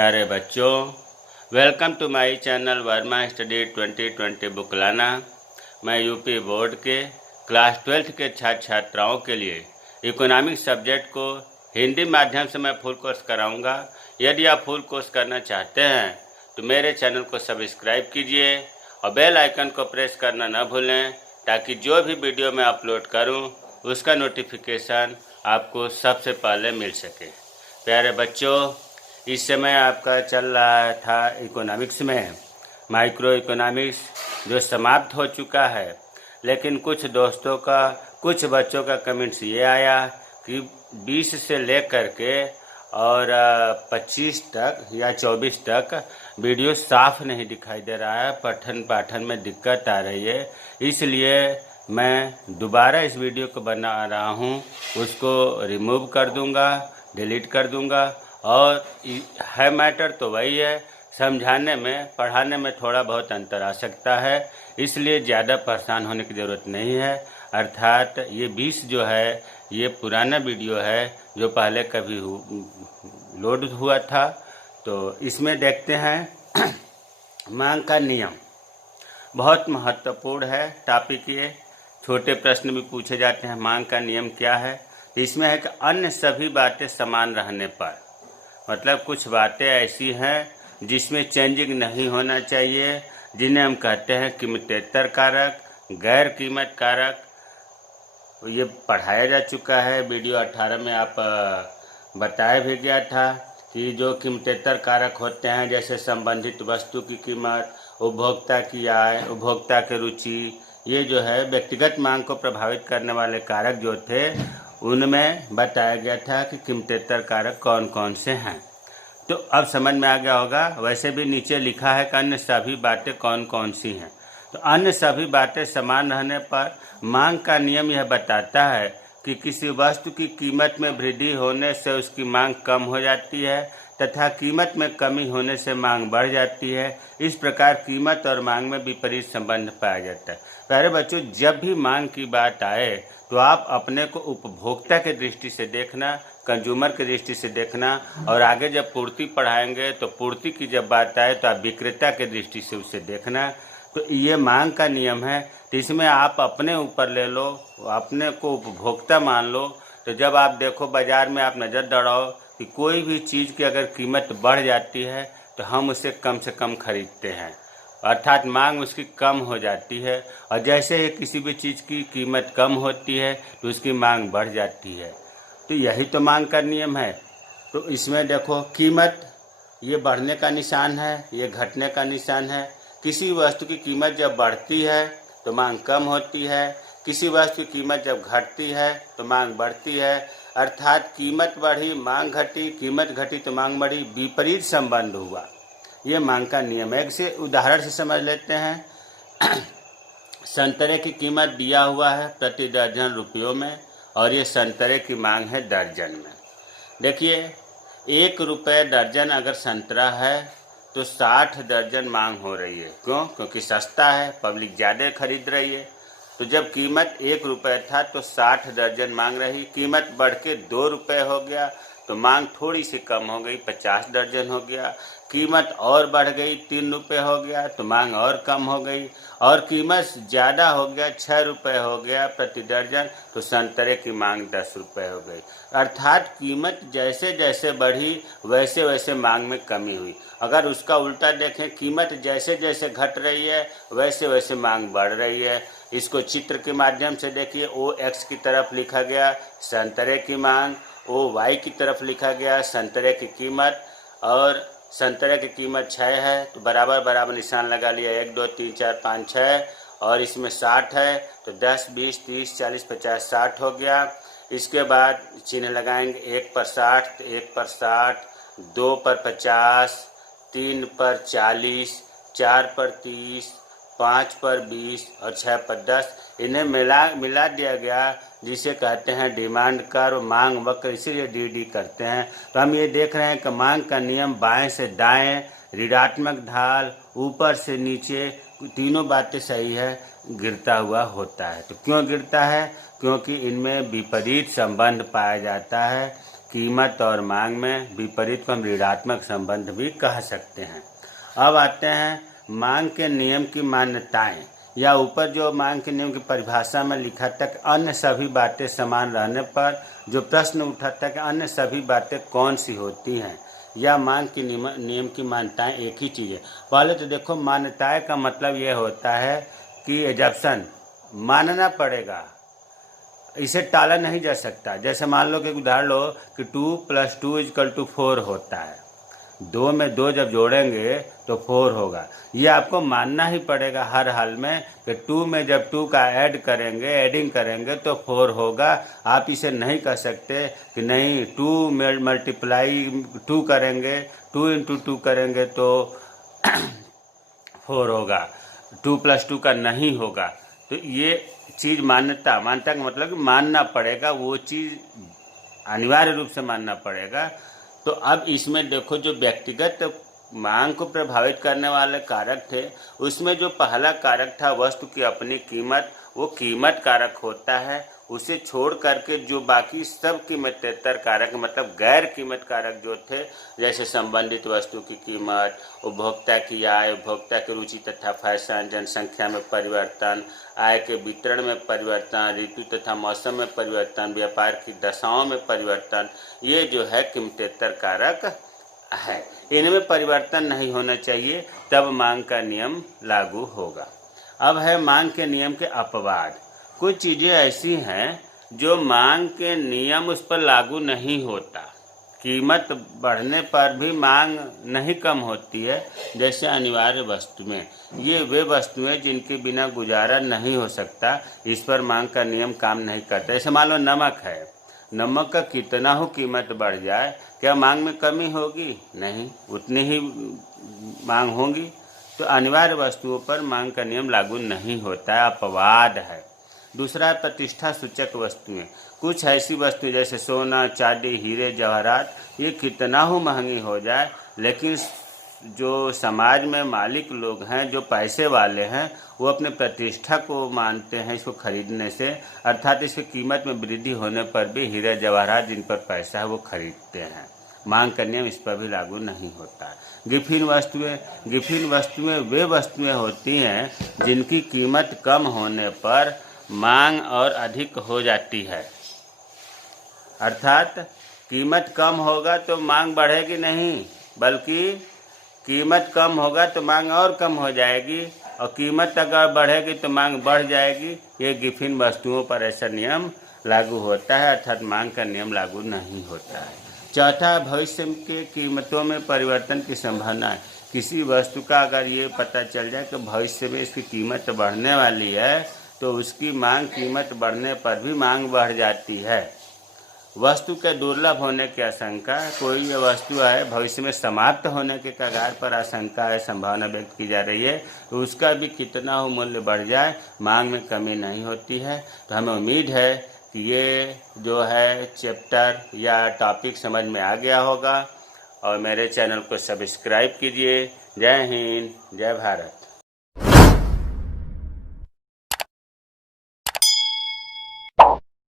प्यारे बच्चों, welcome to my channel Verma study 2020 बुकलाना। मैं यूपी बोर्ड के क्लास 12 के छात्र छात्राओं के लिए इकोनॉमिक्स सब्जेक्ट को हिंदी माध्यम से मैं फुल कोर्स कराऊंगा। यदि आप फुल कोर्स करना चाहते हैं तो मेरे चैनल को सब्सक्राइब कीजिए और बेल आइकन को प्रेस करना न भूलें, ताकि जो भी वीडियो मैं अपलोड करूं उसका नोटिफिकेशन आपको सबसे पहले मिल सके। प्यारे बच्चों, इस समय आपका चल रहा था इकोनॉमिक्स में माइक्रो इकोनॉमिक्स, जो समाप्त हो चुका है। लेकिन कुछ बच्चों का कमेंट्स ये आया कि 20 से लेकर के और 25 तक या 24 तक वीडियो साफ नहीं दिखाई दे रहा है, पठन पाठन में दिक्कत आ रही है। इसलिए मैं दोबारा इस वीडियो को बना रहा हूँ, उसको रिमूव कर दूँगा, डिलीट कर दूँगा। और है मैटर तो वही है, समझाने में पढ़ाने में थोड़ा बहुत अंतर आ सकता है, इसलिए ज़्यादा परेशान होने की ज़रूरत नहीं है। अर्थात ये 20 जो है ये पुराना वीडियो है जो पहले कभी लोड हुआ था। तो इसमें देखते हैं मांग का नियम बहुत महत्वपूर्ण है टॉपिक। ये छोटे प्रश्न भी पूछे जाते हैं, मांग का नियम क्या है। इसमें है कि अन्य सभी बातें समान रहने पर, मतलब कुछ बातें ऐसी हैं जिसमें चेंजिंग नहीं होना चाहिए, जिन्हें हम कहते हैं कीमतेतर कारक, गैर कीमत कारक। ये पढ़ाया जा चुका है, वीडियो 18 में आप बताया भी गया था कि जो कीमतेतर कारक होते हैं, जैसे संबंधित वस्तु की कीमत, उपभोक्ता की आय, उपभोक्ता की रुचि, ये जो है व्यक्तिगत मांग को प्रभावित करने वाले कारक जो थे, उनमें बताया गया था कि कीमतेतर कारक कौन कौन से हैं। तो अब समझ में आ गया होगा। वैसे भी नीचे लिखा है कि अन्य सभी बातें कौन कौन सी हैं। तो अन्य सभी बातें समान रहने पर मांग का नियम यह बताता है कि किसी वस्तु की कीमत में वृद्धि होने से उसकी मांग कम हो जाती है तथा कीमत में कमी होने से मांग बढ़ जाती है। इस प्रकार कीमत और मांग में विपरीत संबंध पाया जाता है। प्यारे बच्चों, जब भी मांग की बात आए तो आप अपने को उपभोक्ता के दृष्टि से देखना, कंज्यूमर की दृष्टि से देखना, और आगे जब पूर्ति पढ़ाएंगे तो पूर्ति की जब बात आए तो आप विक्रेता के दृष्टि से उसे देखना। तो ये मांग का नियम है। तो इसमें आप अपने ऊपर ले लो, अपने को उपभोक्ता मान लो। तो जब आप देखो बाज़ार में, आप नज़र दौड़ाओ कि कोई भी चीज़ की अगर कीमत बढ़ जाती है तो हम उसे कम से कम खरीदते हैं, अर्थात मांग उसकी कम हो जाती है। और जैसे ही किसी भी चीज़ की कीमत कम होती है तो उसकी मांग बढ़ जाती है। तो यही तो मांग का नियम है। तो इसमें देखो, कीमत ये बढ़ने का निशान है, ये घटने का निशान है। किसी वस्तु की कीमत जब बढ़ती है तो मांग कम होती है, किसी वस्तु की कीमत जब घटती है तो मांग बढ़ती है। अर्थात कीमत बढ़ी मांग घटी, कीमत घटी तो मांग बढ़ी, विपरीत संबंध हुआ। ये मांग का नियम है। इसे उदाहरण से समझ लेते हैं। संतरे की कीमत दिया हुआ है प्रति दर्जन रुपयों में, और ये संतरे की मांग है दर्जन में। देखिए, 1 रुपये दर्जन अगर संतरा है तो 60 दर्जन मांग हो रही है। क्यों? क्योंकि सस्ता है, पब्लिक ज़्यादा खरीद रही है। तो जब कीमत 1 रुपये था तो 60 दर्जन मांग रही, कीमत बढ़ के 2 रुपये हो गया तो मांग थोड़ी सी कम हो गई, 50 दर्जन हो गया। कीमत और बढ़ गई, 3 रुपये हो गया तो मांग और कम हो गई, और कीमत ज़्यादा हो गया, 6 रुपये हो गया प्रति दर्जन, तो संतरे की मांग 10 रुपये हो गई। अर्थात कीमत जैसे जैसे बढ़ी वैसे वैसे मांग में कमी हुई। अगर उसका उल्टा देखें, कीमत जैसे जैसे घट रही है वैसे वैसे मांग बढ़ रही है। इसको चित्र के माध्यम से देखिए, OX की तरफ लिखा गया संतरे की मांग, OY की तरफ लिखा गया संतरे की कीमत, और संतरे की कीमत 6 है तो बराबर बराबर निशान लगा लिया, 1 2 3 4 5 6, और इसमें 60 है तो 10 20 30 40 50 60 हो गया। इसके बाद चिन्ह लगाएंगे, 1 पर 60 तो 1 पर 60, 2 पर 50, 3 पर 40, 4 पर 30, 5 पर 20 और 6 पर 10। इन्हें मिला दिया गया, जिसे कहते हैं डिमांड कर्व, मांग वक्र, इसीलिए DD करते हैं। तो हम ये देख रहे हैं कि मांग का नियम बाएं से दाएं, ऋणात्मक ढाल, ऊपर से नीचे, तीनों बातें सही है, गिरता हुआ होता है। तो क्यों गिरता है? क्योंकि इनमें विपरीत संबंध पाया जाता है। कीमत और मांग में विपरीत को हम ऋणात्मक संबंध भी कह सकते हैं। अब आते हैं मांग के नियम की मान्यताएं, या ऊपर जो मांग के नियम की परिभाषा में लिखा था कि अन्य सभी बातें समान रहने पर जो प्रश्न उठा था कि अन्य सभी बातें कौन सी होती हैं, या मांग की नियम की मान्यताएं एक ही चीज़ है। पहले तो देखो, मान्यताएं का मतलब ये होता है कि एजप्शन मानना पड़ेगा, इसे टाला नहीं जा सकता। जैसे मान लो कि उदाहरण लो कि 2 + 2 = 4 होता है, 2 में 2 जब जोड़ेंगे तो 4 होगा। ये आपको मानना ही पड़ेगा हर हाल में कि 2 में जब 2 का एडिंग करेंगे तो 4 होगा। आप इसे नहीं कह सकते कि नहीं 2 में मल्टीप्लाई 2 करेंगे, 2 × 2 करेंगे तो 4 होगा, 2 + 2 का नहीं होगा। तो ये चीज़ मान्यता का मतलब कि मानना पड़ेगा, वो चीज़ अनिवार्य रूप से मानना पड़ेगा। तो अब इसमें देखो, जो व्यक्तिगत मांग को प्रभावित करने वाले कारक थे, उसमें जो पहला कारक था वस्तु की अपनी कीमत, वो कीमत कारक होता है। उसे छोड़ करके जो बाकी सब कीमतेतर कारक मतलब गैर कीमत कारक जो थे, जैसे संबंधित वस्तु की कीमत, उपभोक्ता की आय, उपभोक्ता की रुचि तथा फैशन, जनसंख्या में परिवर्तन, आय के वितरण में परिवर्तन, ऋतु तथा मौसम में परिवर्तन, व्यापार की दशाओं में परिवर्तन, ये जो है कीमतेतर कारक है। इनमें परिवर्तन नहीं होना चाहिए, तब मांग का नियम लागू होगा। अब है मांग के नियम के अपवाद। कुछ चीज़ें ऐसी हैं जो मांग के नियम उस पर लागू नहीं होता। कीमत बढ़ने पर भी मांग नहीं कम होती है, जैसे अनिवार्य वस्तुएं। ये वे वस्तुएं जिनके बिना गुजारा नहीं हो सकता, इस पर मांग का नियम काम नहीं करता। जैसे मान लो नमक है, नमक का कितना हो कीमत बढ़ जाए, क्या मांग में कमी होगी? नहीं, उतनी ही मांग होगी। तो अनिवार्य वस्तुओं पर मांग का नियम लागू नहीं होता है, अपवाद है। दूसरा है प्रतिष्ठा सूचक वस्तुएं। कुछ ऐसी वस्तुएं जैसे सोना, चांदी, हीरे, जवाहरात, ये कितना हो महंगी हो जाए, लेकिन जो समाज में मालिक लोग हैं, जो पैसे वाले हैं, वो अपने प्रतिष्ठा को मानते हैं इसको खरीदने से, अर्थात इसकी कीमत में वृद्धि होने पर भी हीरे जवाहरात जिन पर पैसा है वो खरीदते हैं। मांग का नियम इस पर भी लागू नहीं होता है। गिफिन वस्तुएं वे वस्तुएं होती हैं जिनकी कीमत कम होने पर मांग और अधिक हो जाती है। अर्थात कीमत कम होगा तो मांग बढ़ेगी नहीं, बल्कि कीमत कम होगा तो मांग और कम हो जाएगी, और कीमत अगर बढ़ेगी तो मांग बढ़ जाएगी। ये गिफिन वस्तुओं पर ऐसा नियम लागू होता है, अर्थात मांग का नियम लागू नहीं होता है। चौथा, भविष्य के कीमतों में परिवर्तन की संभावना है। किसी वस्तु का अगर ये पता चल जाए कि भविष्य में इसकी कीमत बढ़ने वाली है, तो उसकी मांग कीमत बढ़ने पर भी मांग बढ़ जाती है। वस्तु के दुर्लभ होने की आशंका, कोई ये वस्तु है भविष्य में समाप्त होने के कगार पर आशंका है, संभावना व्यक्त की जा रही है, तो उसका भी कितना हो मूल्य बढ़ जाए, मांग में कमी नहीं होती है। तो हमें उम्मीद है कि ये जो है चैप्टर या टॉपिक समझ में आ गया होगा, और मेरे चैनल को सब्सक्राइब कीजिए। जय हिंद, जय भारत।